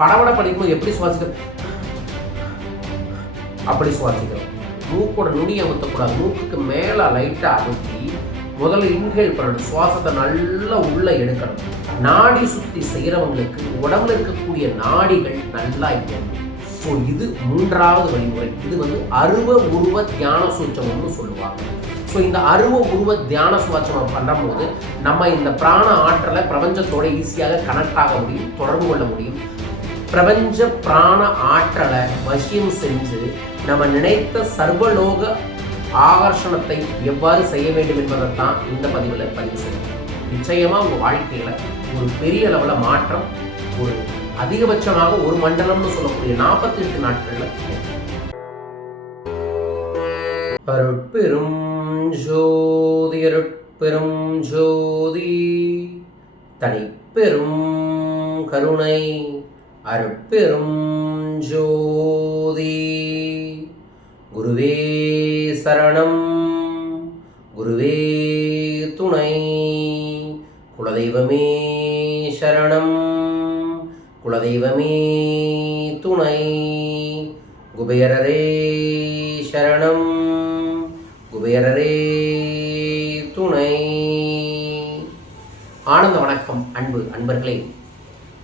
படவட படிக்கும்போது எப்படி சுவாசிக்கிறோம் அப்படி சுவாசிக்கிறோம். மூக்கோட நுனியை அமுத்தக்கூடாது மூக்குக்கு மேலே லைட்டாக அமுத்தி முதல்ல இன்ஹேல் பண்ணணும். சுவாசத்தை நல்லா உள்ள எடுக்கணும். நாடி சுற்றி செய்கிறவங்களுக்கு உடம்புல இருக்கக்கூடிய நாடிகள் நல்லா இயங்கும். ஸோ இது மூன்றாவது வழிமுறை. இது வந்து அருவ உருவ தியான சூச்சமம்னு சொல்லுவாங்க. ஸோ இந்த அருவ உருவ தியான சுவாச்சமம் பண்ணும்போது நம்ம இந்த பிராண ஆற்றலை பிரபஞ்சத்தோட ஈஸியாக கனெக்ட் ஆக முடியும் தொடர்பு கொள்ள முடியும். பிரபஞ்ச பிராண ஆற்றலை வசியம் செஞ்சு நம்ம நினைத்த சர்வலோக ஆகர்ஷணத்தை எவ்வாறு செய்ய வேண்டும் என்பதைத்தான் இந்த பதிவில் பதிவு செய்யணும். நிச்சயமா உங்க வாழ்க்கையில ஒரு பெரிய அளவில் மாற்றம் ஒரு அதிகபட்சமாக ஒரு மண்டலம்னு சொல்லக்கூடிய நாற்பத்தி எட்டு நாட்களில் அருட்பெரும் ஜோதி அருட்பெரும் ஜோதி தனிப்பெரும் கருணை. அருட்பெரும் ஜோதி. குருவே சரணம் குருவே துணை. குலதெய்வமே சரணம் குலதெய்வமே துணை. குபேரரே சரணம் குபேரரே துணை. ஆனந்த வணக்கம் அன்பு அன்பர்களே.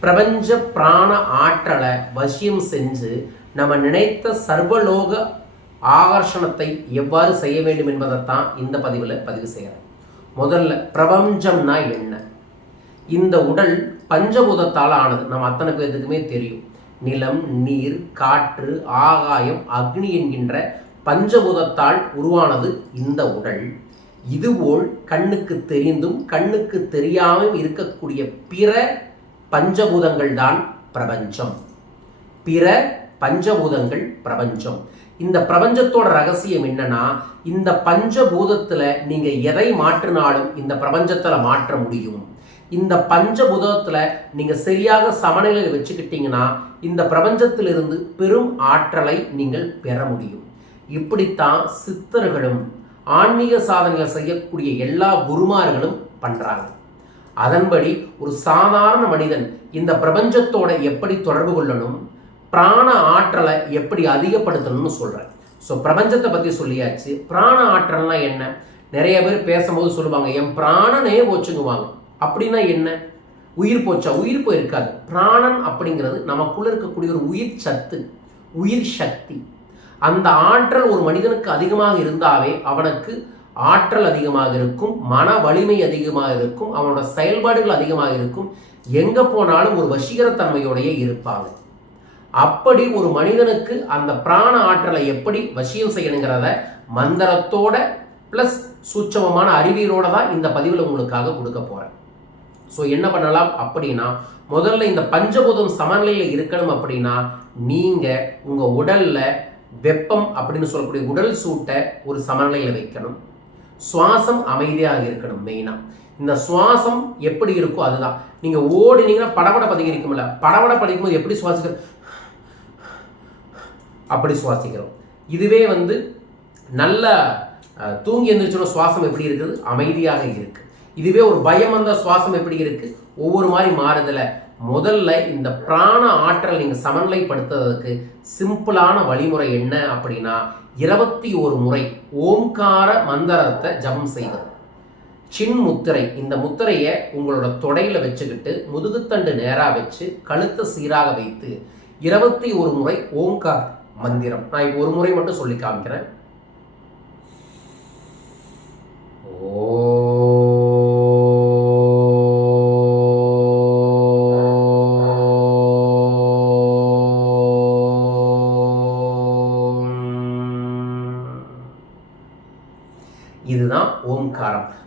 பிரபஞ்ச பிராண ஆற்றலை வசியம் செஞ்சு நம்ம நினைத்த சர்வலோக ஆகர்ஷணத்தை எவ்வாறு செய்ய வேண்டும் என்பதைத்தான் இந்த பதிவில் பதிவு செய்கிறேன் முதல்ல பிரபஞ்சம்னா என்ன? இந்த உடல் பஞ்சபூதத்தால் ஆனது. நம்ம அத்தனை பேர்த்துக்குமே தெரியும். நிலம் நீர் காற்று ஆகாயம் அக்னி என்கின்ற பஞ்சபூதத்தால் உருவானது இந்த உடல். இதுபோல் கண்ணுக்கு தெரிந்தும் கண்ணுக்கு தெரியாமல் இருக்கக்கூடிய பிற பஞ்சபூதங்கள் தான் பிரபஞ்சம். பிற பஞ்சபூதங்கள் பிரபஞ்சம். இந்த பிரபஞ்சத்தோட ரகசியம் என்னன்னா இந்த பஞ்சபூதத்துல நீங்க எதை மாற்றினாலும் இந்த பிரபஞ்சத்துல மாற்ற முடியும். இந்த பஞ்சபூதத்துல நீங்க சரியாக சமநிலையில் வச்சுக்கிட்டீங்கன்னா இந்த பிரபஞ்சத்திலிருந்து பெரும் ஆற்றலை நீங்கள் பெற முடியும். இப்படித்தான் சித்தர்களும் ஆன்மீக சாதனைகளை செய்யக்கூடிய எல்லா குருமார்களும் பண்றாங்க. அதன்படி ஒரு சாதாரண மனிதன் இந்த பிரபஞ்சத்தோட எப்படி தொடர்பு கொள்ளணும் பிராண ஆற்றலை எப்படி அதிகப்படுத்தணும்னு சொல்கிறேன் ஸோ பிரபஞ்சத்தை பற்றி சொல்லியாச்சு. பிராண ஆற்றல்னா என்ன? நிறைய பேர் பேசும்போது சொல்லுவாங்க என் பிராணனே போச்சுங்குவாங்க. அப்படின்னா என்ன? உயிர் போச்சா? உயிர் போயிருக்காது பிராணன் அப்படிங்கிறது நமக்குள்ள இருக்கக்கூடிய ஒரு உயிர் சத்து உயிர் சக்தி. அந்த ஆற்றல் ஒரு மனிதனுக்கு அதிகமாக இருந்தாவே அவனுக்கு ஆற்றல் அதிகமாக இருக்கும் மன வலிமை அதிகமாக இருக்கும் அவனோட செயல்பாடுகள் அதிகமாக இருக்கும். எங்கே போனாலும் ஒரு வசீகரத்தன்மையோடைய இருப்பாங்க. அப்படி ஒரு மனிதனுக்கு அந்த பிராண ஆற்றலை எப்படி வசியம் செய்யணுங்கிறத மந்திரத்தோட ப்ளஸ் சூட்சமமான அறிவியலோட தான் இந்த பதிவில் உங்களுக்காக கொடுக்க போகிறேன் ஸோ என்ன பண்ணலாம் அப்படின்னா முதல்ல இந்த பஞ்சபூதம் சமநிலையில் இருக்கணும் அப்படின்னா நீங்கள் உங்கள் உடலில் வெப்பம் அப்படின்னு சொல்லக்கூடிய உடல் சூட்டை ஒரு சமநிலையில் வைக்கணும். சுவாசம் அமைதியாக இருக்கணும் மெயினாக இந்த சுவாசம் எப்படி இருக்கோ அதுதான். நீங்கள் ஓடினீங்கன்னா படபட பதிகரிக்கும்ல படபட படிக்கும்போது எப்படி சுவாசிக்க அப்படி சுவாசிக்கிறோம். இதுவே வந்து நல்ல தூங்கி எந்திரிச்சோட சுவாசம் எப்படி இருக்குது? அமைதியாக இருக்குது இதுவே ஒரு பயம் வந்த சுவாசம் எப்படி இருக்குது ஒவ்வொரு மாதிரி மாறுதல. முதல்ல இந்த பிராண ஆற்றல் நீங்கள் சமநிலைப்படுத்துறதுக்கு சிம்பிளான வழிமுறை என்ன அப்படின்னா இருபத்தி ஒரு முறை ஓம்கார மந்திரத்தை ஜபம் செய்வது. சின் முத்திரை இந்த முத்திரையை உங்களோட தொடையில் வச்சுக்கிட்டு முதுகுத்தண்டு நேராக வச்சு கழுத்தை சீராக வைத்து இருபத்தி ஒரு முறை ஓம்கார் மந்திரம். நான் இப்போ ஒரு முறை மட்டும் சொல்லி காமிக்கிறேன்.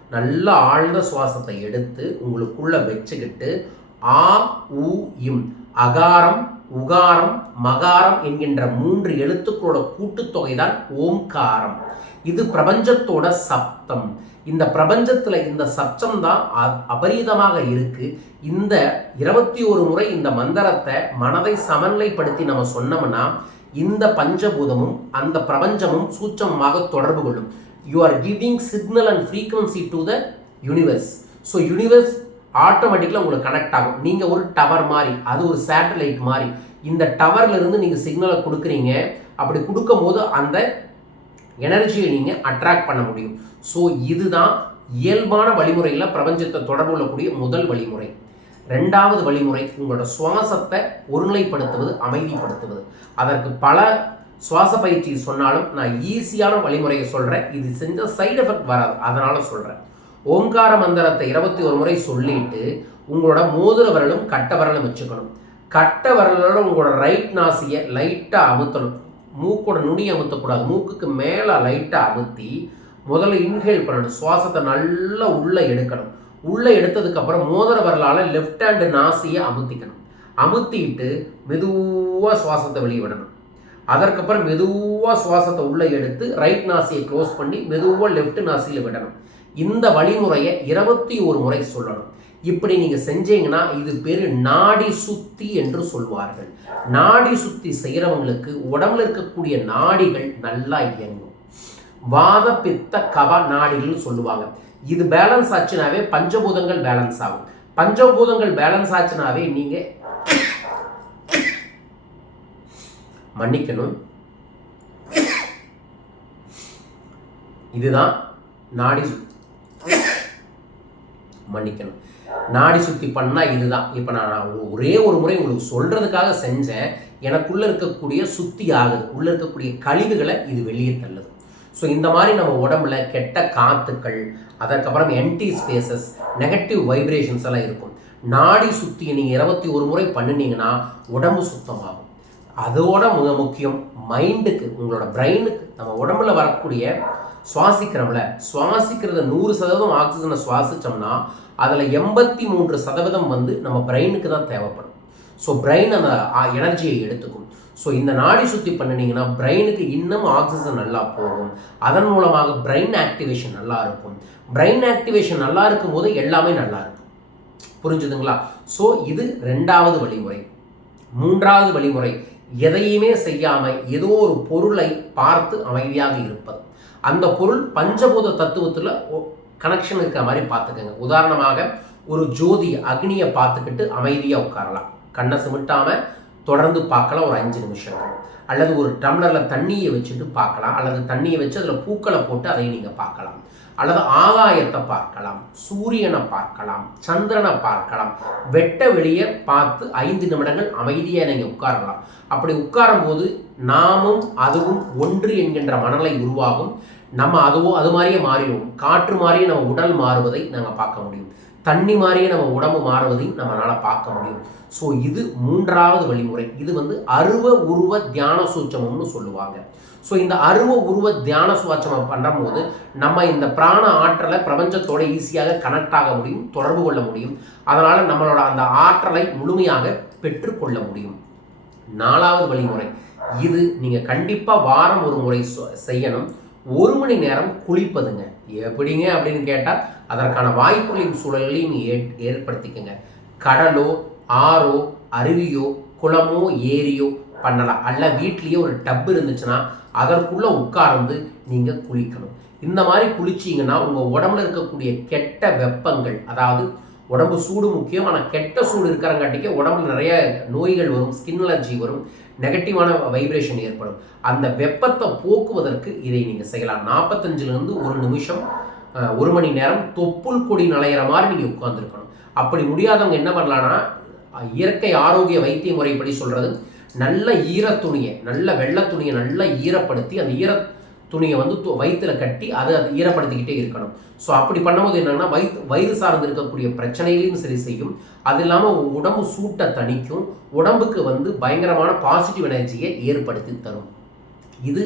நல்ல ஆழ்ந்த சுவாசத்தை எடுத்து உங்களுக்குள்ள வச்சுக்கிட்டு ஆ உ இம் அகாரம் உகாரம் மகாரம் என்கின்ற மூன்று எழுத்துக்களோட கூட்டுத்தொகை தான் ஓம்காரம். இது பிரபஞ்சத்தோட சப்தம். இந்த பிரபஞ்சத்தில் இந்த சப்தம் தான் அ- அபரீதமாக இருக்கு. இந்த இருபத்தி ஒரு முறை இந்த மந்திரத்தை மனதை சமநிலைப்படுத்தி நம்ம சொன்னோம்னா இந்த பஞ்சபூதமும் அந்த பிரபஞ்சமும் சூட்சமாக தொடர்பு கொள்ளும். You are giving signal and frequency to the universe so universe ஆட்டோமேட்டிக்கலாக உங்களுக்கு கனெக்ட் ஆகும். நீங்கள் ஒரு டவர் மாதிரி அது ஒரு சேட்டலைட் மாதிரி இந்த டவர்ல இருந்து நீங்கள் சிக்னலை கொடுக்குறீங்க. அப்படி கொடுக்கும்போது அந்த எனர்ஜியை நீங்கள் அட்ராக்ட் பண்ண முடியும். ஸோ இதுதான் இயல்பான வழிமுறையில் பிரபஞ்சத்தை தொடர்பு கொள்ளக்கூடிய முதல் வழிமுறை. ரெண்டாவது வழிமுறை உங்களோட சுவாசத்தை ஒருநிலைப்படுத்துவது அமைதிப்படுத்துவது. அதற்கு பல சுவாச பயிற்சி சொன்னாலும் நான் ஈஸியான வழிமுறையை சொல்கிறேன் இது செஞ்ச சைடு எஃபெக்ட் வராது. அதனால் சொல்கிறேன் ஓங்கார மந்திரத்தை இருபத்தி ஒரு முறை சொல்லிட்டு உங்களோட மோதிர விரலும் கட்ட விரலும் வச்சுக்கணும். கட்ட விரலோட உங்களோட ரைட் நாசியை லைட்டாக அமுத்தணும். மூக்கோட நுனி அமுத்தக்கூடாது. மூக்குக்கு மேலே லைட்டாக அமுத்தி முதல்ல இன்ஹேல் பண்ணணும். சுவாசத்தை நல்லா உள்ளே எடுக்கணும். உள்ளே எடுத்ததுக்கப்புறம் மோதிர வரலால் லெஃப்ட் ஹேண்டு நாசியை அமுத்திக்கணும். அமுத்திட்டு மெதுவாக சுவாசத்தை வெளியே விடணும் அதற்கப்புறம் மெதுவாக சுவாசத்தை உள்ளே எடுத்து ரைட் நாசியை க்ளோஸ் பண்ணி மெதுவாக லெஃப்ட் நாசியில் விடணும். இந்த வழிமுறையை இருபத்தி ஒரு முறை சொல்லணும். இப்படி நீங்கள் செஞ்சீங்கன்னா இது பேர் நாடி சுத்தி என்று சொல்வார்கள். நாடி சுத்தி செய்கிறவங்களுக்கு உடம்புல இருக்கக்கூடிய நாடிகள் நல்லா இயங்கும். வாத பித்த கப நாடிகள் சொல்லுவாங்க. இது பேலன்ஸ் ஆச்சுனாவே பஞ்சபூதங்கள் பேலன்ஸ் ஆகும். பஞ்சபூதங்கள் பேலன்ஸ் ஆச்சுனாவே நீங்கள் மன்னிக்கணும். இதுதான் நாடி மன்னிக்கணும். நாடி சுத்தி பண்ணா இதுதான். இப்போ நான் ஒரே ஒரு முறை உங்களுக்கு சொல்றதுக்காக செஞ்சேன். எனக்குள்ள இருக்கக்கூடிய சுத்தி ஆகுது. உள்ள இருக்கக்கூடிய கழிவுகளை இது வெளியே தள்ளுது. ஸோ இந்த மாதிரி நம்ம உடம்புல கெட்ட காத்துக்கள் அதற்கப்புறம் என்டி ஸ்பேசஸ் நெகட்டிவ் வைப்ரேஷன்ஸ் எல்லாம் இருக்கும். நாடி சுத்தியை நீங்கள் இருபத்தி ஒரு முறை பண்ணினீங்கன்னா உடம்பு சுத்தமாகும். அதோட மிக முக்கியம் மைண்டுக்கு உங்களோட பிரெயினுக்கு. நம்ம உடம்புல வரக்கூடிய சுவாசிக்கிறோம்ல சுவாசிக்கிறத நூறு சதவீதம் ஆக்சிஜனை சுவாசித்தோம்னா அதில் எண்பத்தி மூன்று சதவீதம் வந்து நம்ம பிரெயினுக்கு தான் தேவைப்படும். ஸோ பிரெயின் அந்த எனர்ஜியை எடுத்துக்கும். ஸோ இந்த நாடி சுத்தி பண்ணினீங்கன்னா பிரெயினுக்கு இன்னும் ஆக்சிஜன் நல்லா போகும். அதன் மூலமாக பிரெயின் ஆக்டிவேஷன் நல்லா இருக்கும். பிரெயின் ஆக்டிவேஷன் நல்லா இருக்கும் போது எல்லாமே நல்லா இருக்கும். புரிஞ்சுதுங்களா? ஸோ இது ரெண்டாவது வழிமுறை. மூன்றாவது வழிமுறை எதையுமே செய்யாம ஏதோ ஒரு பொருளை பார்த்து அமைதியாக இருப்பது. அந்த பொருள் பஞ்சபூத தத்துவத்தில் கனெக்ஷன் இருக்கிற மாதிரி பார்த்துக்கோங்க. உதாரணமாக ஒரு ஜோதி அக்னியை பார்த்துக்கிட்டு அமைதியாக உட்காரலாம். கண்ணை சிமிட்டாமல் தொடர்ந்து பார்க்கலாம் ஒரு அஞ்சு நிமிஷம் அல்லது ஒரு டம்ளரில் தண்ணியை வச்சுட்டு பார்க்கலாம். அல்லது தண்ணியை வச்சு அதில் பூக்களை போட்டு அதை நீங்கள் பார்க்கலாம். அல்லது ஆகாயத்தை பார்க்கலாம். சூரியனை பார்க்கலாம். சந்திரனை பார்க்கலாம். வெட்ட வெளியே பார்த்து ஐந்து நிமிடங்கள் அமைதியாக நீங்கள் உட்காரலாம். அப்படி உட்காரும் போது நாமும் அதுவும் ஒன்று என்கின்ற மனநிலை உருவாகும். நம்ம அதுவோ அது மாதிரியே மாறிடுவோம் காற்று மாதிரியே நம்ம உடல் மாறுவதை நாங்கள் பார்க்க முடியும். தண்ணி மாதிரியே நம்ம உடம்பு மாறுவதையும் நம்மளால் பார்க்க முடியும். ஸோ இது மூன்றாவது வழிமுறை. இது வந்து அருவ உருவ தியான சூச்சமம்னு சொல்லுவாங்க. ஸோ இந்த அருவ உருவ தியான சுவாச்சமம் பண்ணும்போது நம்ம இந்த பிராண ஆற்றலை பிரபஞ்சத்தோட ஈஸியாக கனெக்ட் ஆக முடியும் தொடர்பு கொள்ள முடியும். அதனால் நம்மளோட அந்த ஆற்றலை முழுமையாக பெற்றுக்கொள்ள முடியும். நாலாவது வழிமுறை. இது நீங்கள் கண்டிப்பாக வாரம் ஒரு முறை செய்யணும். ஒரு மணி நேரம் குளிப்பதுங்க. எப்படிங்க அப்படின்னு கேட்டால் அதற்கான வாய்ப்புகளின் சூழலையும் ஏ ஏற்படுத்திக்கங்க. கடலோ ஆறோ அருவியோ குளமோ ஏரியோ பண்ணலாம். அல்ல வீட்லேயே ஒரு டப் இருந்துச்சுன்னா அதற்குள்ளே உட்கார்ந்து நீங்கள் குளிக்கணும். இந்த மாதிரி குளிச்சிங்கன்னா உங்கள் உடம்புல இருக்கக்கூடிய கெட்ட வெப்பங்கள் அதாவது உடம்பு சூடு முக்கியம் ஆனால் கெட்ட சூடு இருக்கிறங்காட்டிக்கே உடம்புல நிறைய நோய்கள் வரும் ஸ்கின் அலர்ஜி வரும் நெகட்டிவான வைப்ரேஷன் ஏற்படும். அந்த வெப்பத்தை போக்குவதற்கு இதை நீங்கள் செய்யலாம். நாற்பத்தஞ்சிலிருந்து ஒரு நிமிஷம் ஒரு மணி நேரம் தொப்புள் கொடி நலையிற மாதிரி நீங்கள் உட்காந்துருக்கணும் அப்படி முடியாதவங்க என்ன பண்ணலான்னா இயற்கை ஆரோக்கிய வைத்திய முறைப்படி சொல்கிறது நல்ல ஈர துணியை நல்ல வெள்ளை துணியை நல்லா ஈரப்படுத்தி அந்த ஈர துணியை வந்து வயிற்றில் கட்டி அதை அதை ஈரப்படுத்திக்கிட்டே இருக்கணும். ஸோ அப்படி பண்ணும்போது என்னென்னா வயிற்று வயிறு சார்ந்து இருக்கக்கூடிய பிரச்சனைகளையும் சரி செய்யும். அது இல்லாமல் உடம்பு சூட்டை தணிக்கும். உடம்புக்கு வந்து பயங்கரமான பாசிட்டிவ் எனர்ஜியை ஏற்படுத்தி தரும். இது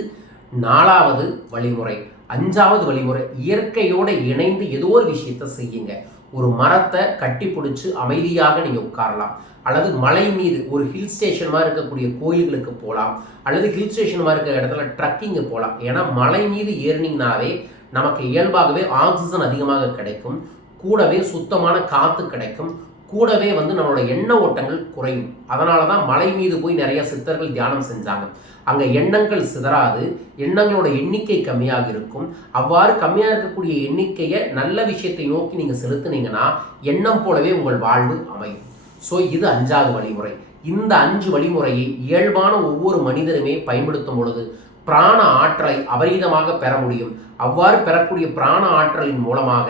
நாலாவது வழிமுறை. அஞ்சாவது வழிமுறை இயற்கையோடு இணைந்து ஏதோ ஒரு விஷயத்தை செய்யுங்க. ஒரு மரத்தை கட்டி பிடிச்சி அமைதியாக நீங்கள் உட்காரலாம். அல்லது மலை மீது ஒரு ஹில் ஸ்டேஷன் மாதிரி இருக்கக்கூடிய கோயில்களுக்கு போகலாம் அல்லது ஹில் ஸ்டேஷன் மாதிரி இருக்கிற இடத்துல ட்ரக்கிங்கு போகலாம் ஏன்னா மலை மீது ஏறினீங்கனாவே நமக்கு இயல்பாகவே ஆக்சிஜன் அதிகமாக கிடைக்கும். கூடவே சுத்தமான காற்று கிடைக்கும். கூடவே வந்து நம்மளோட எண்ண ஓட்டங்கள் குறையும். அதனால தான் மலை மீது போய் நிறைய சித்தர்கள் தியானம் செஞ்சாங்க. அங்கே எண்ணங்கள் சிதறாது எண்ணங்களோட எண்ணிக்கை கம்மியாக இருக்கும். அவ்வாறு கம்மியாக இருக்கக்கூடிய எண்ணிக்கையை நல்ல விஷயத்தை நோக்கி நீங்கள் செலுத்துனீங்கன்னா எண்ணம் போலவே உங்கள் வாழ்வு அமையும். ஸோ இது அஞ்சாவது வழிமுறை. இந்த அஞ்சு வழிமுறையை இயல்பான ஒவ்வொரு மனிதனுமே பயன்படுத்தும் பொழுது பிராண ஆற்றலை அபரீதமாக பெற முடியும். அவ்வாறு பெறக்கூடிய பிராண ஆற்றலின் மூலமாக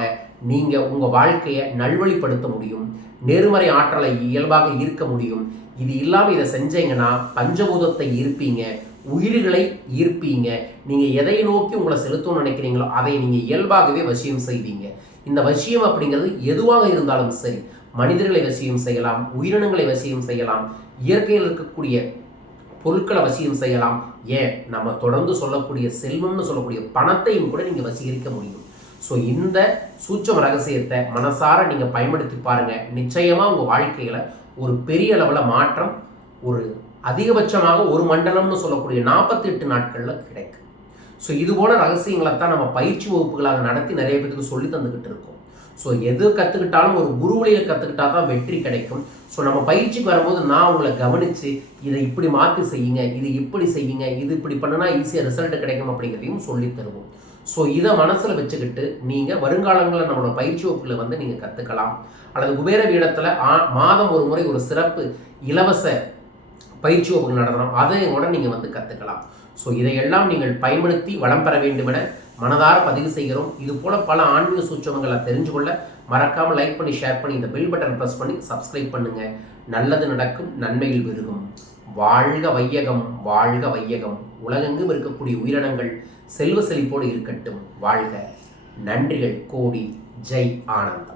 நீங்கள் உங்கள் வாழ்க்கையை நல்வழிப்படுத்த முடியும். நேர்மறை ஆற்றலை இயல்பாக ஈர்க்க முடியும். இது இல்லாமல் இதை செஞ்சீங்கன்னா பஞ்சபூதத்தை ஈர்ப்பீங்க உயிர்களை ஈர்ப்பீங்க. நீங்கள் எதை நோக்கி உங்களை செலுத்தணும்னு நினைக்கிறீங்களோ அதை நீங்கள் இயல்பாகவே வசியம் செய்வீங்க. இந்த வசியம் அப்படிங்கிறது எதுவாக இருந்தாலும் சரி மனிதர்களை வசியம் செய்யலாம் உயிரினங்களை வசியம் செய்யலாம் இயற்கையில் இருக்கக்கூடிய பொருட்களை வசியம் செய்யலாம். ஏன்? நம்ம தொடர்ந்து சொல்லக்கூடிய செல்வம்னு சொல்லக்கூடிய பணத்தையும் கூட நீங்கள் வசீகரிக்க முடியும். ஸோ இந்த சூட்சம ரகசியத்தை மனசார நீங்கள் பயன்படுத்தி பாருங்கள் நிச்சயமாக உங்கள் வாழ்க்கையில் ஒரு பெரிய அளவில் மாற்றம் ஒரு அதிகபட்சமாக ஒரு மண்டலம்னு சொல்லக்கூடிய நாற்பத்தி எட்டு நாட்களில் கிடைக்கும் ஸோ இது போல ரகசியங்களை தான் நம்ம பயிற்சி வகுப்புகளாக நடத்தி நிறைய பேருக்கு சொல்லி தந்துக்கிட்டு இருக்கோம். ஸோ எது கற்றுக்கிட்டாலும் ஒரு குருவழியில் கற்றுக்கிட்டா தான் வெற்றி கிடைக்கும். ஸோ நம்ம பயிற்சிக்கு வரும்போது நான் உங்களை கவனித்து இதை இப்படி மாற்றி செய்யுங்க இது இப்படி செய்யுங்க இது இப்படி பண்ணுனா ஈஸியாக ரிசல்ட் கிடைக்கும் அப்படிங்கிறதையும் சொல்லி தருவோம். ஸோ இதை மனசில் வச்சுக்கிட்டு நீங்கள் வருங்காலங்களில் நம்மளோட பயிற்சி வகுப்பில் வந்து நீங்கள் கற்றுக்கலாம் அல்லது குபேர பீடத்தில் மாதம் ஒரு முறை ஒரு சிறப்பு இலவச பயிற்சி வகுப்பு நடத்துகிறோம் அதை கூட நீங்கள் வந்து கற்றுக்கலாம் ஸோ இதையெல்லாம் நீங்கள் பயன்படுத்தி வளம் பெற வேண்டுமென மனதார பதிவு செய்கிறோம். இது போல பல ஆன்மீக சூச்சகங்களை தெரிஞ்சு கொள்ள மறக்காமல் லைக் பண்ணி ஷேர் பண்ணி இந்த பெல் பட்டன் ப்ரெஸ் பண்ணி சப்ஸ்கிரைப் பண்ணுங்க. நல்லது நடக்கும் நன்மையில் விருகும் வாழ்க வையகம் வாழ்க வையகம். உலகெங்கும் இருக்கக்கூடிய உயிரினங்கள் செல்வ செழிப்போடு இருக்கட்டும். வாழ்க. நன்றிகள். கோடி. ஜெய் ஆனந்தம்